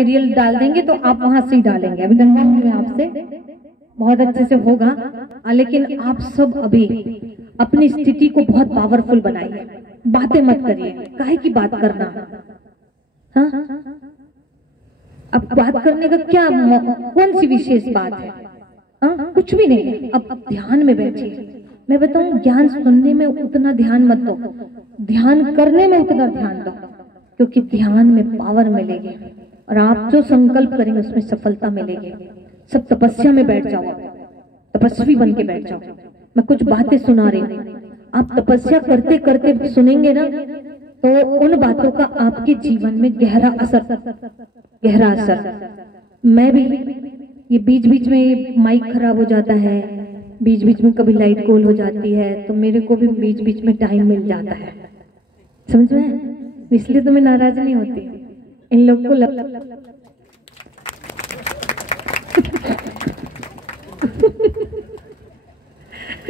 Material डाल देंगे तो आप वहां से ही डालेंगे। अभी गंगा में आपसे बहुत अच्छे से होगा, लेकिन आप सब अभी अपनी स्थिति को बहुत पावरफुल बनाइए। बातें मत करिए, काहे की बात करना। हाँ, अब बात करने का क्या, कौन सी विशेष बात है? हाँ, कुछ भी नहीं। अब ध्यान में बैठिए। मैं बताऊं, ज्ञान सुनने में उतना ध्यान मत दो, ध्यान करने में उतना ध्यान दो, क्योंकि ध्यान में पावर मिलेगी और आप जो संकल्प करेंगे उसमें सफलता मिलेगी। सब तपस्या में बैठ जाओ, तपस्वी बन के बैठ जाओ। मैं कुछ बातें सुना रही हूँ, आप तपस्या करते करते सुनेंगे ना, तो उन बातों का आपके जीवन में गहरा असर। मैं भी ये बीच बीच में ये माइक खराब हो जाता है, बीच बीच में कभी लाइट गोल हो जाती है, तो मेरे को भी बीच बीच में टाइम मिल जाता है, समझ में? इसलिए तो मैं नाराज नहीं होती। इन लोग को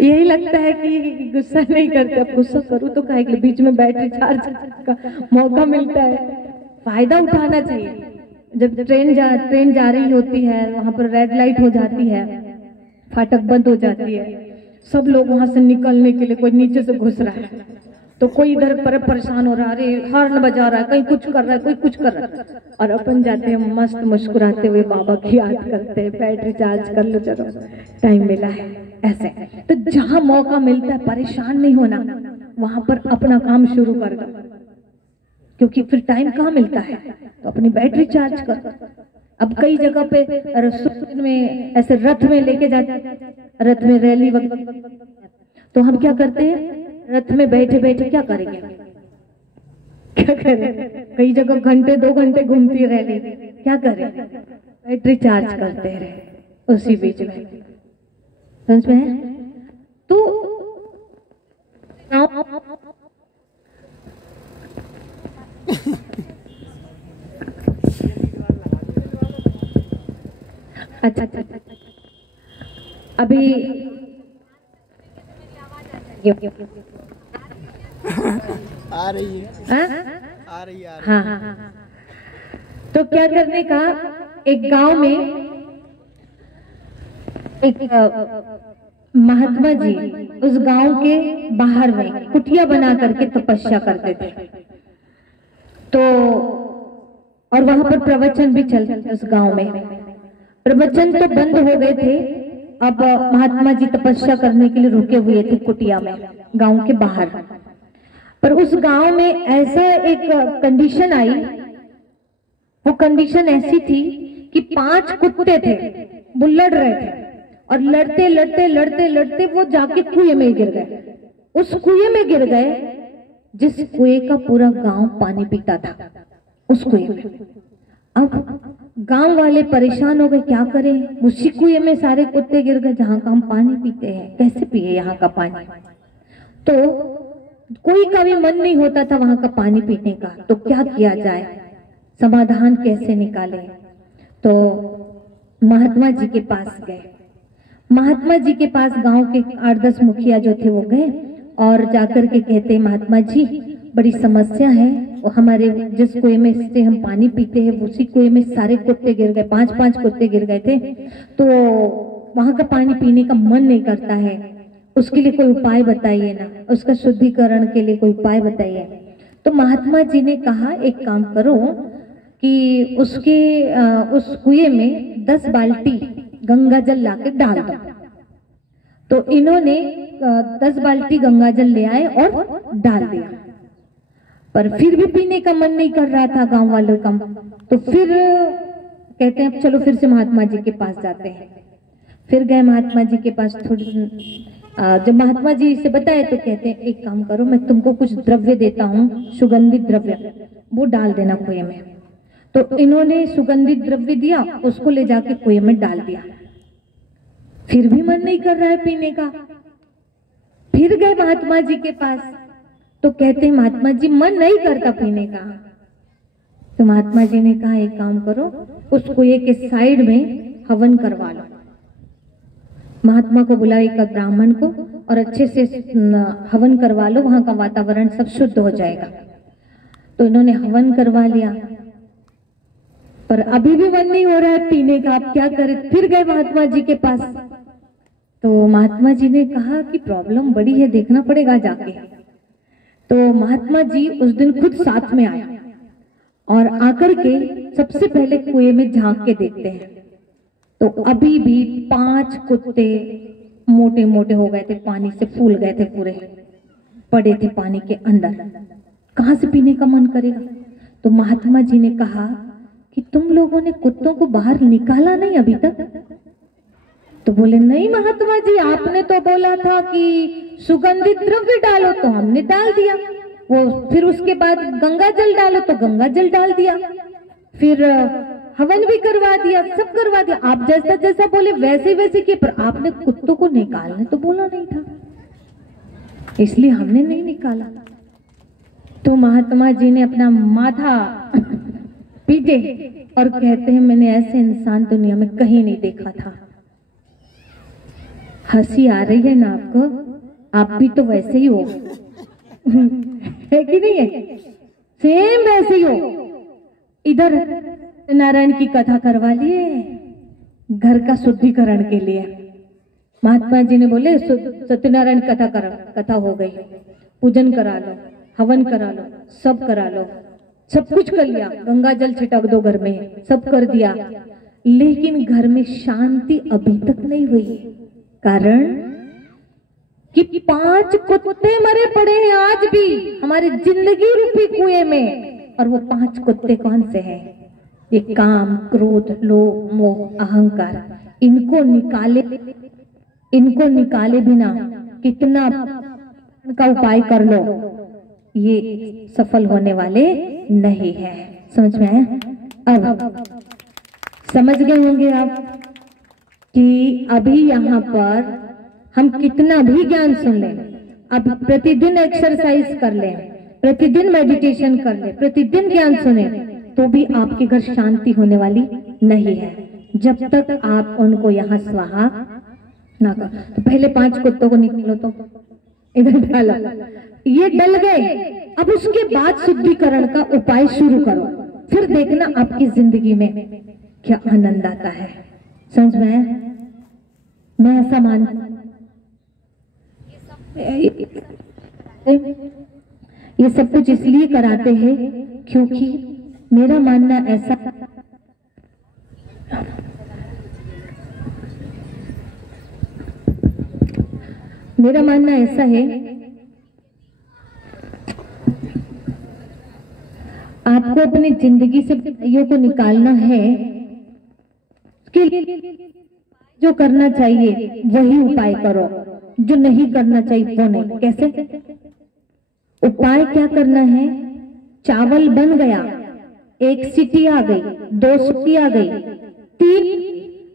यही लगता है कि गुस्सा नहीं करते। अब गुस्सा करूं तो काहे के लिए? बीच में बैटरी चार्ज का मौका मिलता है, फायदा उठाना चाहिए। जब ट्रेन जा रही होती है, वहां पर रेड लाइट हो जाती है, फाटक बंद हो जाती है, सब लोग वहां से निकलने के लिए, कोई नीचे से घुस रहा है तो कोई इधर पर परेशान हो रहा है, अरे हॉर्न बजा रहा है, कहीं कुछ कर रहा है, कोई कुछ कर रहा है, और अपन जाते हैं मस्त मुस्कुराते हुए बाबा की याद करते हैं, बैटरी चार्ज कर लो, चलो टाइम मिला है। ऐसे तो जहां मौका मिलता है परेशान नहीं होना, वहां पर अपना काम शुरू कर दो, क्योंकि फिर टाइम कहाँ मिलता है, तो अपनी बैटरी चार्ज कर। अब कई जगह पे रसोई में ऐसे रथ में लेके जाते, रथ में रैली वगैरह, तो हम क्या करते हैं, रथ में बैठे बैठे क्या करेंगे, क्या करें? कई जगह घंटे 2 घंटे घूमती रैली, क्या करें? बैटरी चार्ज करते रहे उसी बीच में, समझ में? तो अच्छा, अभी आ रही है, आ रही है। हाँ, तो क्या करने का, एक गांव में एक महात्मा जी उस गांव के बाहर में कुटिया बना करके तपस्या करते थे। तो और वहां पर प्रवचन भी चलते थे। उस गांव में प्रवचन तो बंद हो गए थे, अब महात्मा जी तपस्या करने के लिए रुके हुए थे कुटिया में, गांव के बाहर। पर उस गांव में ऐसा एक कंडीशन आई, वो कंडीशन ऐसी थी कि 5 कुत्ते थे, वो लड़ रहे थे, और लड़ते लड़ते लड़ते लड़ते वो जाके कुएं में गिर गए। उस कुएं में गिर गए जिस कुएं का पूरा गांव पानी पीता था, उस कुएं में। अब गांव वाले परेशान हो गए, क्या करें, उसी कुएं में सारे कुत्ते गिर गए जहां का हम पानी पीते हैं, कैसे पिए यहाँ का पानी? तो कोई का भी मन नहीं होता था वहां का पानी पीने का, तो क्या किया जाए, समाधान कैसे निकाले? तो महात्मा जी के पास गए। महात्मा जी के पास गांव के 8-10 मुखिया जो थे वो गए और जाकर के कहते, महात्मा जी बड़ी समस्या है, वो हमारे जिस कुएं में से हम पानी पीते हैं उसी कुएं में सारे कुत्ते गिर गए, 5-5 कुत्ते गिर गए थे, तो वहां का पानी पीने का मन नहीं करता है, उसके लिए कोई उपाय बताइए ना, उसका शुद्धिकरण के लिए कोई उपाय बताइए। तो महात्मा जी ने कहा, एक काम करो कि उसके उस कुएं में 10 बाल्टी गंगा जल लाके डाल दो। तो इन्होंने 10 बाल्टी गंगा जल ले आए और डाल दिया, पर फिर भी पीने का मन नहीं कर रहा था गांव वालों का। तो फिर कहते हैं अब चलो फिर से महात्मा जी के पास जाते हैं। फिर गए महात्मा जी के पास, थोड़ी जब महात्मा जी से बताए तो कहते हैं एक काम करो, मैं तुमको कुछ द्रव्य देता हूँ, सुगंधित द्रव्य, वो डाल देना कुएं में। तो इन्होंने सुगंधित द्रव्य दिया, उसको ले जाके कुएं में डाल दिया। फिर भी मन नहीं कर रहा है पीने का। फिर गए महात्मा जी के पास, तो कहते हैं महात्मा जी मन नहीं करता पीने का। तो महात्मा जी ने कहा एक काम करो, उस कुएं के साइड में हवन करवा लो। महात्मा को बुलाए, एक ब्राह्मण को, और अच्छे से हवन करवा लो, वहां का वातावरण सब शुद्ध हो जाएगा। तो इन्होंने हवन करवा लिया। पर अभी भी मन नहीं हो रहा है पीने का, आप क्या करें? फिर गए महात्मा जी के पास। तो महात्मा जी ने कहा कि प्रॉब्लम बड़ी है, देखना पड़ेगा जाके। तो महात्मा जी उस दिन खुद साथ में आए और आकर के सबसे पहले कुएं में झांक के देखते हैं। तो अभी भी 5 कुत्ते मोटे मोटे हो गए थे, पानी से फूल गए थे, पूरे पड़े थे पानी के अंदर। कहां से पीने का मन करेगा? तो महात्मा जी ने कहा कि तुम लोगों ने कुत्तों को बाहर निकाला नहीं अभी तक? तो बोले नहीं महात्मा जी, आपने तो बोला था कि सुगंधित द्रव्य डालो, तो हमने डाल दिया। वो फिर उसके बाद गंगा जल डालो, तो गंगा जल डाल दिया। फिर हवन भी करवा दिया, सब करवा दिया। आप जैसा जैसा बोले वैसे वैसे किए, पर आपने कुत्तों को निकालने तो बोला नहीं था, इसलिए हमने नहीं निकाला। तो महात्मा जी ने अपना माथा पीटे और कहते हैं मैंने ऐसे इंसान दुनिया में कहीं नहीं देखा था। हंसी आ रही है ना आपको? आप भी तो वैसे ही हो है कि नहीं है? सेम वैसे ही हो। इधर नारायण की कथा करवा लिए घर का शुद्धिकरण के लिए। महात्मा जी ने बोले सत्यनारायण कथा हो गई, पूजन करा लो, हवन करा लो, सब करा लो, सब कुछ कर लिया, गंगा जल छिटक दो घर में, सब कर दिया, लेकिन घर में शांति अभी तक नहीं हुई। कारण कि 5 कुत्ते मरे पड़े हैं आज भी हमारे जिंदगी रूपी कुएं में। और वो 5 कुत्ते कौन से हैं? ये काम, क्रोध, लोभ, मोह, अहंकार। इनको निकाले बिना कितना का उपाय कर लो, ये सफल होने वाले नहीं है। समझ में आया? अब समझ गए होंगे आप कि अभी यहाँ पर हम कितना भी ज्ञान सुन लें, अब प्रतिदिन एक्सरसाइज कर लें, प्रतिदिन मेडिटेशन कर लें, प्रतिदिन ज्ञान सुने, तो भी आपके घर शांति होने वाली नहीं है जब तक आप उनको यहाँ स्वाहा ना करो। तो पहले 5 कुत्तों को निकालो, तो इधर डालो, ये डल गए। अब उसके बाद शुद्धिकरण का उपाय शुरू करो, फिर देखना आपकी जिंदगी में क्या आनंद आता है। समझ में आया? मैं ऐसा मानती, ये सब कुछ इसलिए कराते हैं क्योंकि मेरा मानना ऐसा है, आपको अपनी जिंदगी से बुराइयों को निकालना है, उसके लिए जो करना चाहिए वही उपाय करो, जो नहीं करना चाहिए वो नहीं। कैसे उपाय क्या करना है? चावल बन गया, 1 सीटी आ गई, 2 सीटी आ गई, 3,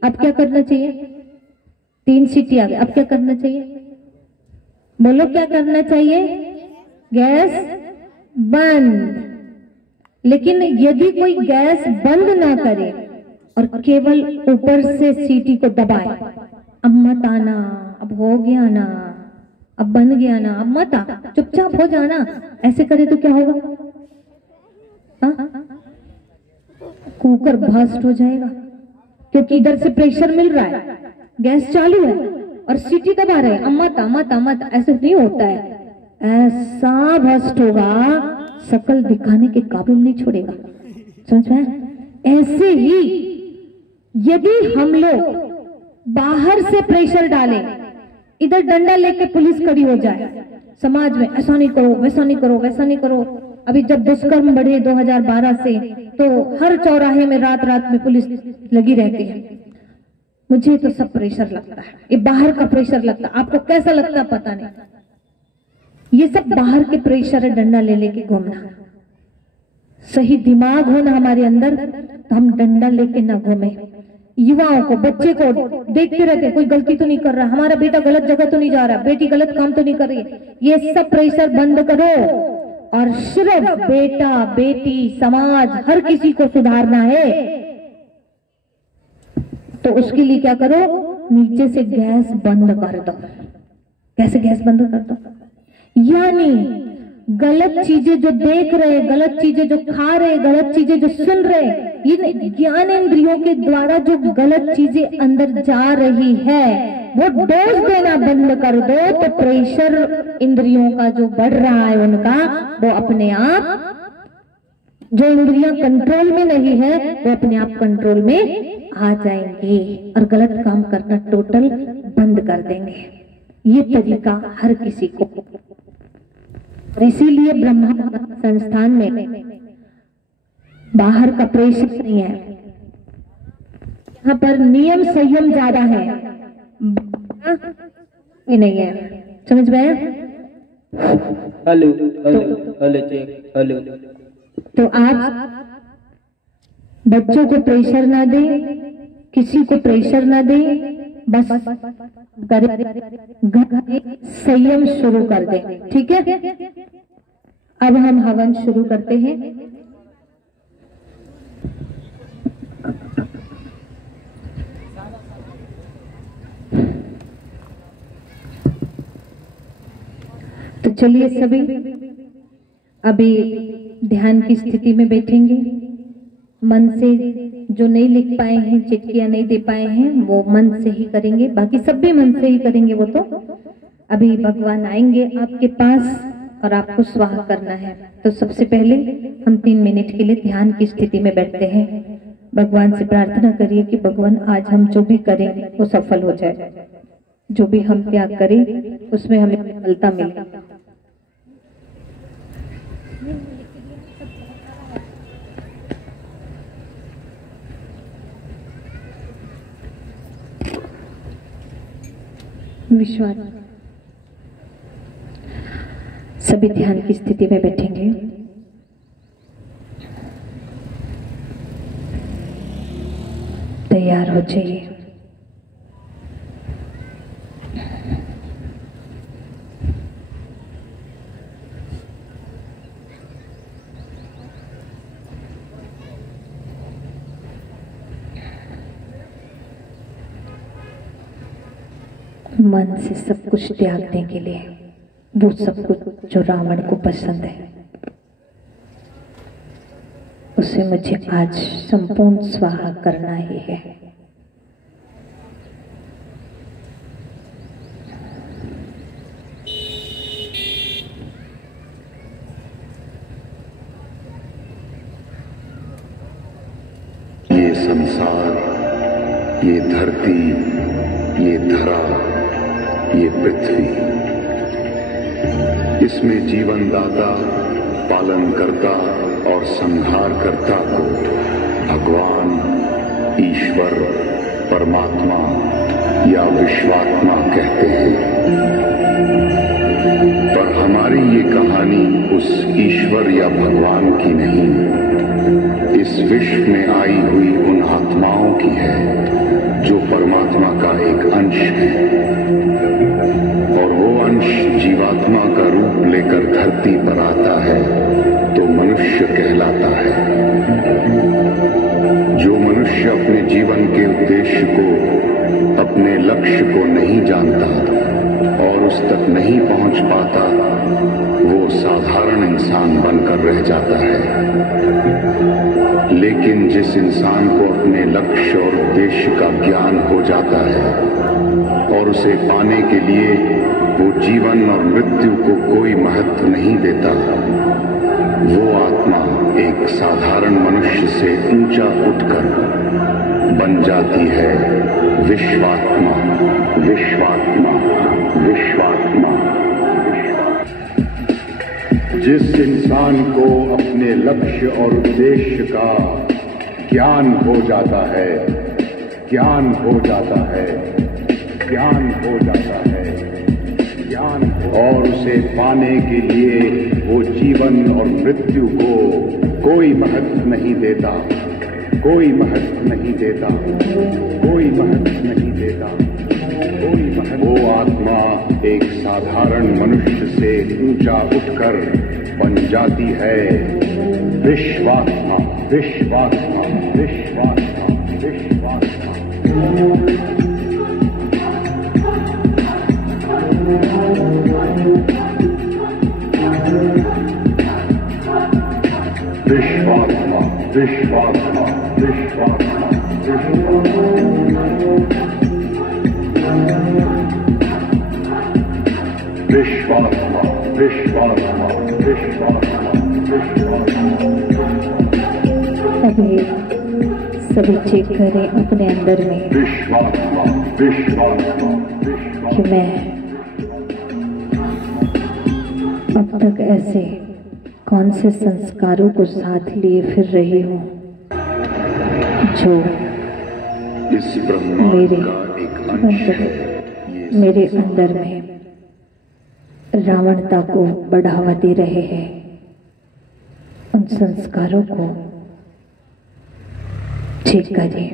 अब क्या करना चाहिए? 3 सीटी आ गई, अब क्या करना चाहिए? बोलो क्या करना चाहिए? गैस बंद। लेकिन यदि कोई गैस बंद ना करे और केवल ऊपर से सीटी को दबाए, अब मत आना, अब हो गया ना, अब बन गया ना, अब मत आ, चुपचाप हो जाना, ऐसे करे तो क्या होगा? कुकर बर्स्ट हो जाएगा, क्योंकि इधर से प्रेशर मिल रहा है, गैस चालू है और सीटी दबा रहे, अब मत आ, मत आ, मत आ, ऐसे नहीं होता है। ऐसा भ्रष्ट होगा, शकल दिखाने के काबिल नहीं छोड़ेगा। समझ में? ऐसे ही यदि हम लोग बाहर से प्रेशर डालें, इधर डंडा लेके पुलिस खड़ी हो जाए समाज में, ऐसा नहीं करो, वैसा नहीं करो, वैसा नहीं करो। अभी जब दुष्कर्म बढ़े 2012 से, तो हर चौराहे में रात रात में पुलिस लगी रहती है। मुझे तो सब प्रेशर लगता है, ये बाहर का प्रेशर लगता है। आपको कैसा लगता है पता नहीं, ये सब बाहर के प्रेशर है, डंडा ले लेके घूमना। सही दिमाग हो ना हमारे अंदर, तो हम डंडा लेके ना घूमे। युवाओं को, बच्चे को देखते रहते, कोई गलती तो नहीं कर रहा, हमारा बेटा गलत जगह तो नहीं जा रहा, बेटी गलत काम तो नहीं कर रही। ये सब प्रेशर बंद करो और सिर्फ बेटा, बेटी, समाज, हर किसी को सुधारना है। तो उसके लिए क्या करो? नीचे से गैस बंद कर दो। कैसे गैस बंद कर दो? यानी गलत चीजें जो देख रहे, गलत चीजें जो खा रहे, गलत चीजें जो सुन रहे, इन ज्ञान इंद्रियों के द्वारा जो गलत चीजें अंदर जा रही है वो डोज देना बंद कर दो, तो प्रेशर इंद्रियों का जो बढ़ रहा है उनका, वो अपने आप, जो इंद्रियां कंट्रोल में नहीं है वो अपने आप कंट्रोल में आ जाएंगे और गलत काम करना टोटल बंद कर देंगे। ये तरीका हर किसी को, और इसीलिए ब्रह्मा संस्थान में बाहर का प्रेशर नहीं है, यहाँ पर नियम संयम ज्यादा है, ये नहीं है। समझ में? Hello hello hello check hello. तो आप बच्चों को प्रेशर ना दें, किसी को प्रेशर ना दें, बस घर में संयम शुरू कर दें। ठीक है, अब हम हवन शुरू करते हैं। तो चलिए सभी अभी ध्यान की स्थिति में बैठेंगे। मन से जो नहीं लिख पाए हैं, चिट्ठियां नहीं दे पाए हैं, वो मन से ही करेंगे, बाकी सब भी मन से ही करेंगे। वो तो अभी भगवान आएंगे आपके पास और आपको स्वाहा करना है। तो सबसे पहले हम 3 मिनट के लिए ध्यान की स्थिति में बैठते हैं। भगवान से प्रार्थना करिए कि भगवान आज हम जो भी करें वो सफल हो जाए, जो भी हम त्याग करें उसमें हमें सफलता मिले। विश्वास। सभी ध्यान की स्थिति में बैठेंगे। तैयार हो जाइए। मन से सब कुछ त्यागने के लिए, वो सब कुछ जो रावण को पसंद है उसे मुझे आज संपूर्ण स्वाहा करना ही है। ये संसार, ये धरती, ये धरा, ये पृथ्वी, इसमें जीवन दाता, पालन करता और संहार करता को भगवान, ईश्वर, परमात्मा या विश्वात्मा कहते हैं। पर हमारी ये कहानी उस ईश्वर या भगवान की नहीं, इस विश्व में आई हुई उन आत्माओं की है जो परमात्मा का एक अंश है, और वो अंश जीवात्मा का रूप लेकर धरती पर आता है तो मनुष्य कहलाता है। जो मनुष्य अपने जीवन के उद्देश्य को, अपने लक्ष्य को नहीं जानता और उस तक नहीं पहुंच पाता, वो साधारण इंसान बनकर रह जाता है। लेकिन जिस इंसान को अपने लक्ष्य और उद्देश्य का ज्ञान हो जाता है और उसे पाने के लिए वो जीवन और मृत्यु को कोई महत्व नहीं देता, वो आत्मा एक साधारण मनुष्य से ऊंचा उठकर बन जाती है विश्वात्मा। विश्वात्मा, विश्वात्मा। जिस इंसान को अपने लक्ष्य और उद्देश्य का ज्ञान हो जाता है, ज्ञान हो जाता है, ज्ञान हो जाता है, ज्ञान, और उसे पाने के लिए वो जीवन और मृत्यु को कोई महत्व नहीं देता, कोई महत्व नहीं देता, कोई महत्व नहीं देता, कोई महत्व। वो आत्मा एक साधारण मनुष्य से ऊंचा उठकर बन जाती है विश्वात्मा। विश्वात्मा, विश्वात्मा, विश्वात्मा। विश्वात्मा, विश्वात्मा, विश्वात्मा विश्वात्मा विश्वात्मा अभी सभी चेक करें अपने अंदर में विश्वात्मा विश्वात्मा कि मैं अब तक ऐसे कौन से संस्कारों को साथ लिए फिर रही हूँ जो इस ब्रह्मांड मेरे का एक अंश है। मेरे अंदर में रावणता को बढ़ावा दे रहे हैं। उन संस्कारों को चेक करें।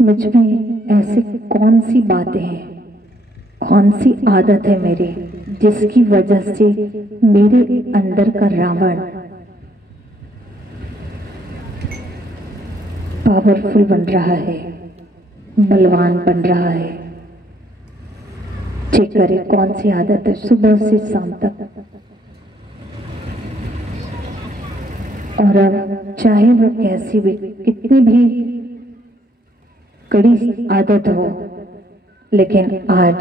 मुझ में ऐसी कौन सी बातें हैं, कौन सी आदत है मेरी, जिसकी वजह से मेरे अंदर का रावण पावरफुल बन रहा है, बलवान बन रहा है। चेक करें कौन सी आदत है सुबह से शाम तक। और अब चाहे वो कैसी भी, कितनी भी कड़ी आदत हो, लेकिन आज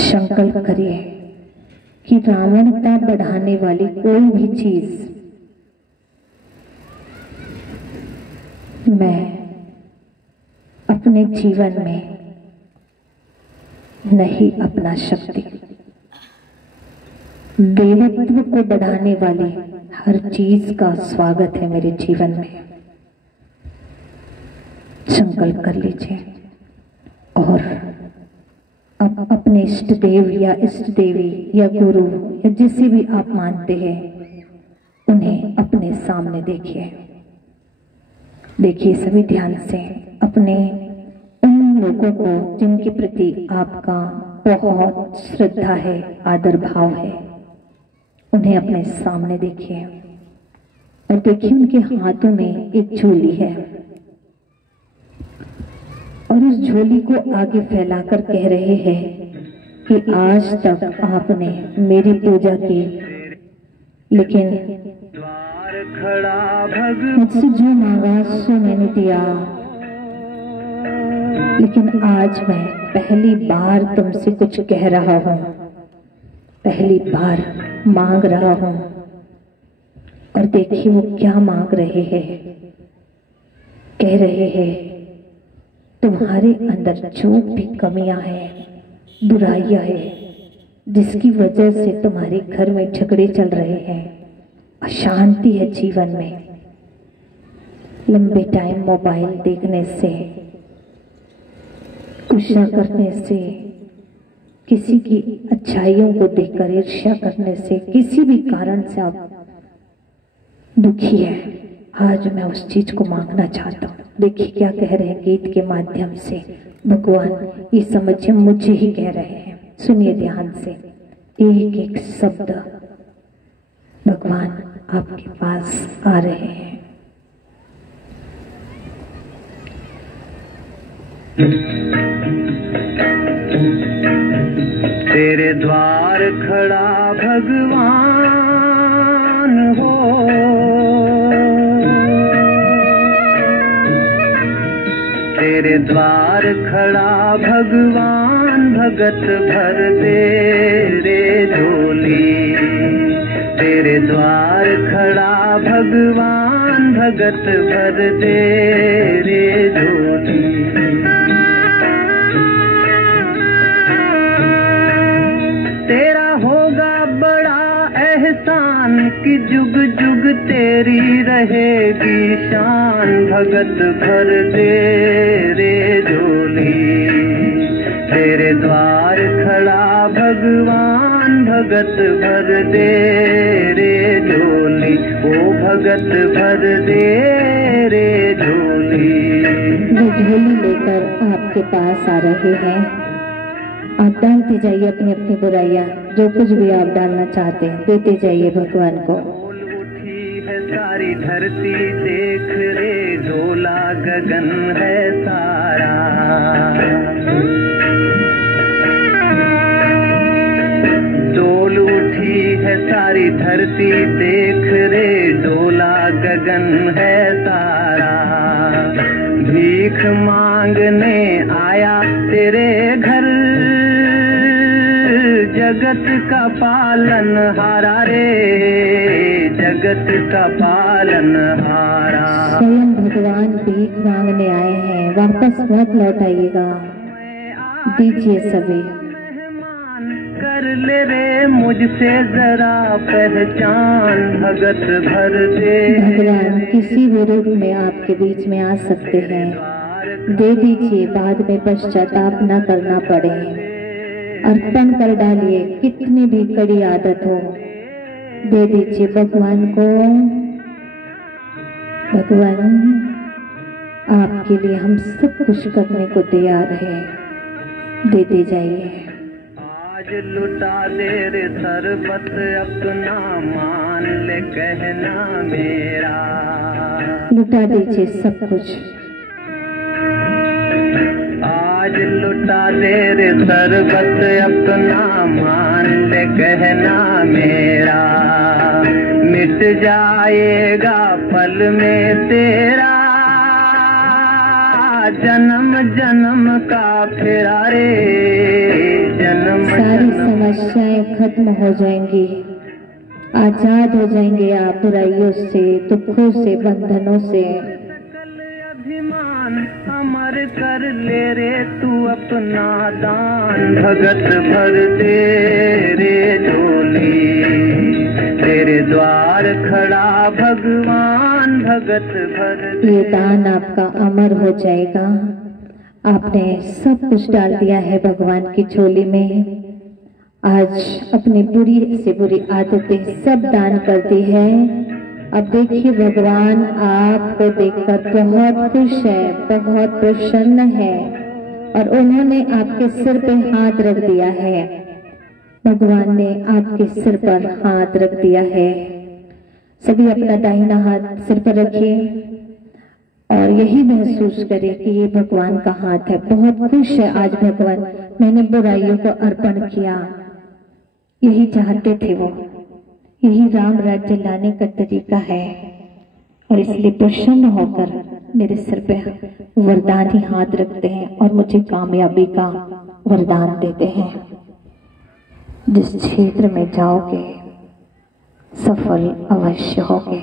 संकल्प करिए कि रावणता बढ़ाने वाली कोई भी चीज मैं अपने जीवन में नहीं अपना सकती। देवत्व को बढ़ाने वाली हर चीज का स्वागत है मेरे जीवन में। संकल्प कर लीजिए और अब अपने इष्ट देव या इष्ट देवी या गुरु या जिसे भी आप मानते हैं उन्हें अपने सामने देखिए। देखिए सभी ध्यान से अपने उन लोगों को जिनके प्रति आपका बहुत श्रद्धा है, आदर भाव है, उन्हें अपने सामने देखिए और देखिए उनके हाथों में एक झोली है और उस झोली को आगे फैलाकर कह रहे हैं कि आज तक आपने मेरी पूजा की, लेकिन मुझसे जो मांगा सो मैंने दिया, लेकिन आज मैं पहली बार तुमसे कुछ कह रहा हूं, पहली बार मांग रहा हूं। और देखिए वो क्या मांग रहे हैं। कह रहे हैं तुम्हारे अंदर जो भी कमियां हैं, बुराइयां हैं, जिसकी वजह से तुम्हारे घर में झगड़े चल रहे हैं, अशांति है जीवन में, लंबे टाइम मोबाइल देखने से, गुस्सा करने से, किसी की अच्छाइयों को देखकर ईर्ष्या करने से, किसी भी कारण से आप दुखी है, आज मैं उस चीज को मांगना चाहता हूँ। देखिए क्या कह रहे हैं गीत के माध्यम से भगवान, ये समझिए मुझे ही कह रहे हैं। सुनिए ध्यान से, एक एक शब्द भगवान आपके पास आ रहे हैं। तेरे द्वार खड़ा भगवान हो, तेरे द्वार खड़ा भगवान, भगत भर दे रे झोली। तेरे द्वार खड़ा भगवान, भगत भर दे रे झोली। तेरा होगा बड़ा एहसान कि जुग जुग तेरी रहेगी शान, भगत भर दे रे झोली। तेरे द्वार खड़ा भगवान, भगत भर दे रे झोली। ओ भगत भर दे रे झोली। वो झोली लेकर आपके पास आ रहे हैं। आप डालते जाइए अपनी अपनी बुराइयां, जो कुछ भी आप डालना चाहते हैं देते जाइए भगवान को। उठी है सारी धरती, देख रे झोला गगन है सारा। डोल उठी है सारी धरती, देख रे डोला गगन है सारा। भीख मांगने आया तेरे घर, जगत का पालन हारा रे, जगत का पालन हारा। स्वयं भगवान भीख मांगने आए हैं, वापस मत लौटाइएगा, दीजिए सभी। कर ले रे मुझसे जरा पहचान, भगत भर दे। भगवान किसी भी रूप में आपके बीच में आ सकते हैं, दे दीजिए, बाद में पश्चाताप न करना पड़े। अर्पण कर डालिए, कितनी भी कड़ी आदत हो, दे दीजिए भगवान को। भगवान आपके लिए हम सब कुछ करने को तैयार है, देते जाइए। आज लुटा दे रे सरबत अपना, मान ले कहना मेरा। लुटा दीजिए सब कुछ। आज लुटा दे रे सरबत अपना, मान ले कहना मेरा। मिट जाएगा पल में तेरा, जन्म जन्म का फेरा रे, जन्म सारी समस्याएं खत्म हो जाएंगी, आजाद हो जाएंगे आप बुराइयों से, दुखों से, बंधनों से। अभिमान अमर कर ले रे तू अपना दान, भगत भर दे रे झोली, तेरे द्वार खड़ा भगवान, भगत भर दे। ये दान आपका अमर हो जाएगा। आपने सब कुछ डाल दिया है भगवान की झोली में। आज अपनी बुरी से बुरी आदतें सब दान कर दी है। अब देखिए भगवान आपको देखकर बहुत खुश है, बहुत प्रसन्न है, और उन्होंने आपके सिर पे हाथ रख दिया है। भगवान ने आपके सिर पर हाथ रख दिया है। सभी अपना दाहिना हाथ सिर पर रखिए और यही महसूस करें कि ये भगवान का हाथ है। बहुत खुश है आज भगवान, मैंने बुराइयों को अर्पण किया। यही चाहते थे वो, यही राम राज्य लाने का तरीका है, और इसलिए प्रसन्न होकर मेरे सिर पे वरदान ही हाथ रखते हैं और मुझे कामयाबी का वरदान देते हैं। जिस क्षेत्र में जाओगे सफल अवश्य होगे।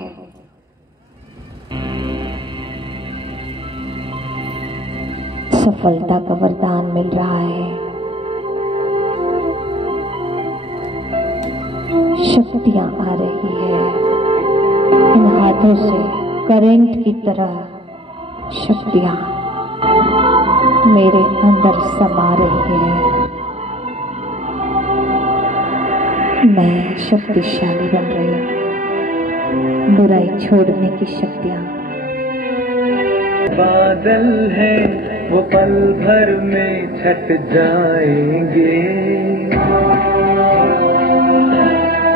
सफलता का वरदान मिल रहा है। शक्तियां आ रही है इन हाथों से, करंट की तरह शक्तियां मेरे अंदर समा रही है। मैं शक्तिशाली बन रही हूँ। बुराई छोड़ने की शक्तियां। बादल है वो पल भर में छट जाएंगे,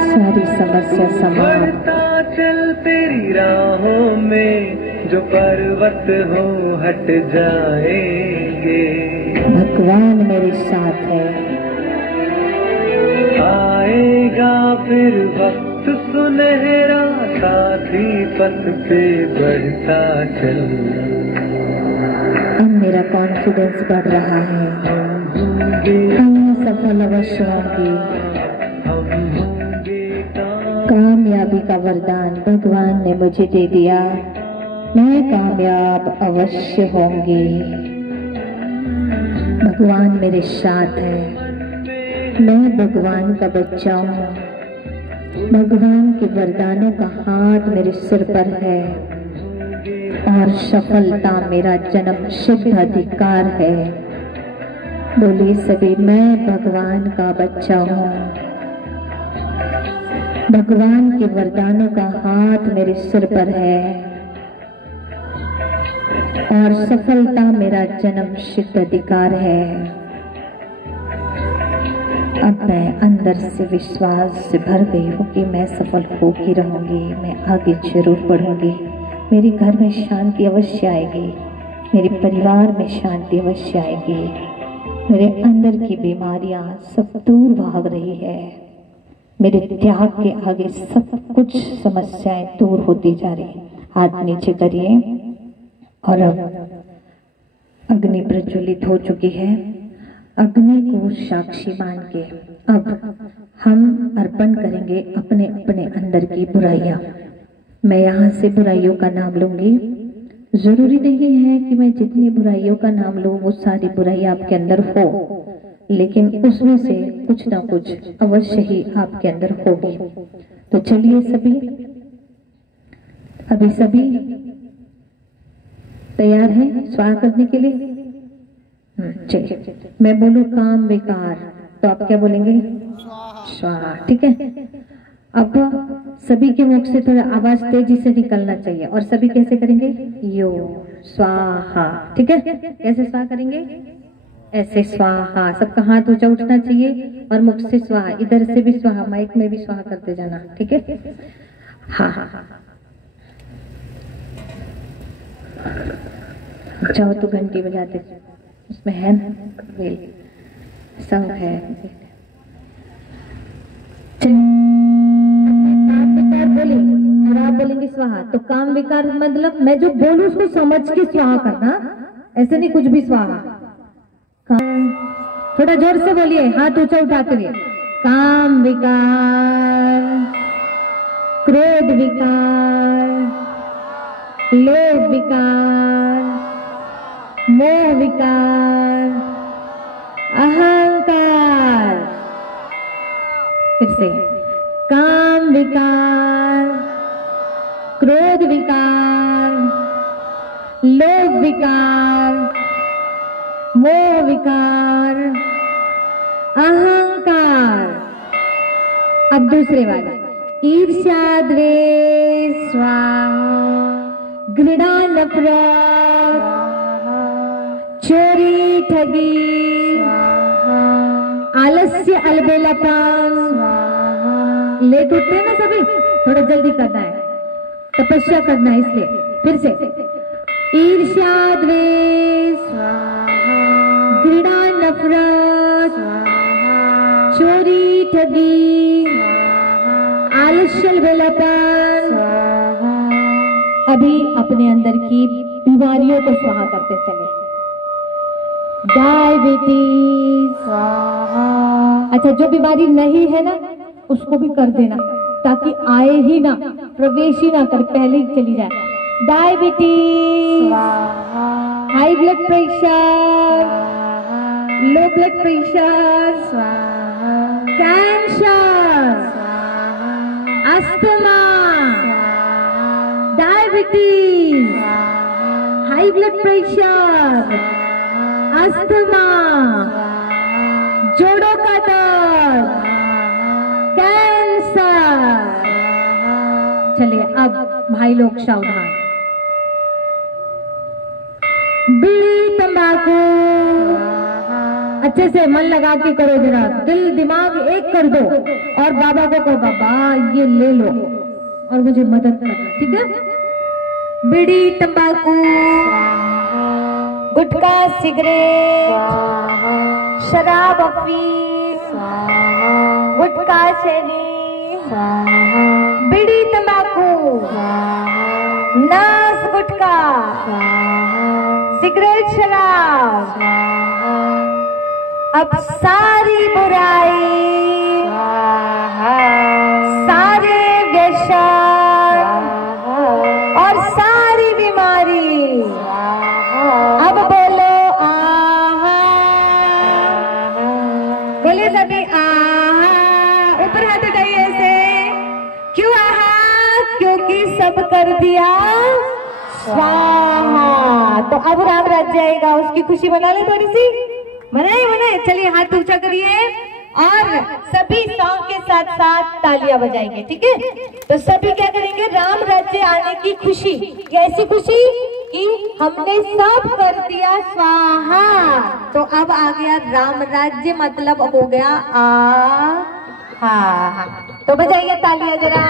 सारी समस्या समाप्त। बढ़ता चल तेरी राहों में, जो पर्वत हो हट जाएंगे। भगवान मेरे साथ है। आएगा फिर वक्त सुनहरा, साथी पथ पे बढ़ता चल। अब मेरा कॉन्फिडेंस बढ़ रहा है। हम सफल अवश्य होंगे। कामयाबी का वरदान भगवान ने मुझे दे दिया। मैं कामयाब अवश्य होंगी। भगवान मेरे साथ है। मैं भगवान का बच्चा हूँ। भगवान के वरदानों का हाथ मेरे सिर पर है और सफलता मेरा जन्म सिद्ध अधिकार है। बोलिए सभी, मैं भगवान का बच्चा हूँ। भगवान के वरदानों का हाथ मेरे सिर पर है और सफलता मेरा जन्म सिद्ध अधिकार है। अब मैं अंदर से विश्वास से भर गई हूँ कि मैं सफल होकर रहूंगी। मैं आगे जरूर बढ़ूंगी। मेरे घर में शांति अवश्य आएगी। मेरे परिवार में शांति अवश्य आएगी। मेरे अंदर की बीमारियां सब दूर भाग रही है। मेरे त्याग के आगे सब कुछ समस्याएं दूर होती जा रही। हाथ नीचे करिए और अब अग्नि प्रज्वलित हो चुकी है। अग्नि को साक्षी मान के अब हम अर्पण करेंगे अपने अपने अंदर की बुराइयां। मैं यहाँ से बुराइयों का नाम लूंगी। जरूरी नहीं है कि मैं जितनी बुराइयों का नाम लूं वो सारी बुराइयां आपके अंदर हो, लेकिन उसमें से कुछ ना कुछ अवश्य ही आपके अंदर होगी। तो चलिए सभी तैयार हैं स्वाहा करने के लिए? चलिए, मैं बोलूं काम विकार तो आप क्या बोलेंगे? स्वाहा। ठीक है। अब सभी के मुख से थोड़ा आवाज तेजी से निकलना चाहिए और सभी कैसे करेंगे? यो स्वाहा। ठीक है। कैसे स्वाहा करेंगे? ऐसे स्वाहा। सबका हाथ ऊंचा उठना चाहिए और मुख से स्वाहा, इधर से भी स्वाहा, माइक में भी स्वाहा करते जाना। ठीक है। हाँ हाँ हाँ। चाहो तो घंटी बजाते, उसमें है ना बेल, शंख है। और आप बोलेंगे स्वाहा। तो काम विकार मतलब मैं जो बोलूं उसको समझ के स्वाहा करना, ऐसे नहीं कुछ भी स्वाहा। थोड़ा जोर से बोलिए, हाथ ऊंचा उठाते हुए। काम विकार, क्रोध विकार, लोभ विकार, मोह विकार, अहंकार। फिर से काम विकार, क्रोध विकार, लोभ विकार, मोह विकार, अहंकार। अब दूसरे वाले, ईर्ष्या, द्वेष, घृणा, नफरत, चोरी, ठगी, आलस्य, अलबेलापन। लेट उठते हैं ना सभी, थोड़ा जल्दी करना है, तपस्या करना है इसलिए। फिर से ईर्ष्या, द्वेष, घृणा, नफरत, चोरी, ठगी, आलस्य, अलबेलापन। अभी अपने अंदर की बीमारियों को स्वाहा करते चले। डायबिटीज, अच्छा जो बीमारी नहीं है ना उसको भी कर देना, ताकि आए ही ना, प्रवेश ही ना कर, पहले ही चली जाए। Diabetes, high blood pressure, low blood pressure, cancer, asthma, diabetes, high blood pressure, asthma, जोड़ों का दर्द, कैंसर। चलिए अब भाई लोग सावधान। बीड़ी, तंबाकू अच्छे से मन लगा के करो, जरा दिल दिमाग एक कर दो और बाबा को कहो बाबा ये ले लो और मुझे मदद करना। ठीक है। बीड़ी, तंबाकू, गुटखा, सिगरेट, शराब, अफीम, गुटखा, शैली, बीड़ी, तंबाकू, नास, गुटखा, सिगरेट, शराब। अब सारी बुराई, सारे व्यसन और सारी बीमारी, अब बोलो आहा। बोले सभी आहा। ऊपर हाथ उठाइए ऐसे। क्यों आहा? क्योंकि सब कर दिया स्वाहा। तो अब राम राज्य आएगा, उसकी खुशी मना ले, थोड़ी सी मनाए। चलिए हाथ ऊंचा करिए और सभी सॉन्ग के साथ साथ तालियां बजाएंगे। ठीक है। तो सभी क्या करेंगे? राम राज्य आने की खुशी, ऐसी खुशी कि हमने सब कर दिया स्वाहा। तो अब आ गया राम राज्य, मतलब हो गया हाँ। तो बजाइए तालियां जरा।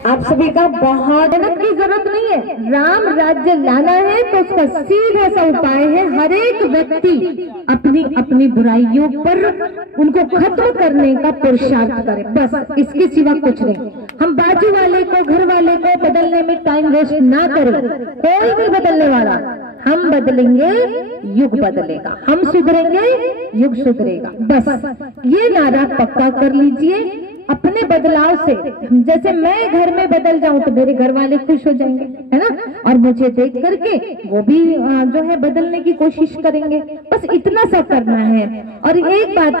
आप सभी का बहुत मेहनत की जरूरत नहीं है। राम राज्य लाना है तो उसका सीधा सा उपाय है, हर एक व्यक्ति अपनी अपनी बुराइयों पर उनको खत्म करने का पुरुषार्थ करे, बस इसके सिवा कुछ नहीं। हम बाजू वाले को, घर वाले को बदलने में टाइम वेस्ट ना करें, कोई नहीं बदलने वाला। हम बदलेंगे, युग बदलेगा, हम सुधरेंगे, युग सुधरेगा। बस ये नारा पक्का कर लीजिए। अपने बदलाव से, जैसे मैं घर में बदल जाऊं तो मेरे घर वाले खुश हो जाएंगे, है ना, और मुझे देख करके वो भी जो है बदलने की कोशिश करेंगे। बस इतना सा करना है। और एक बात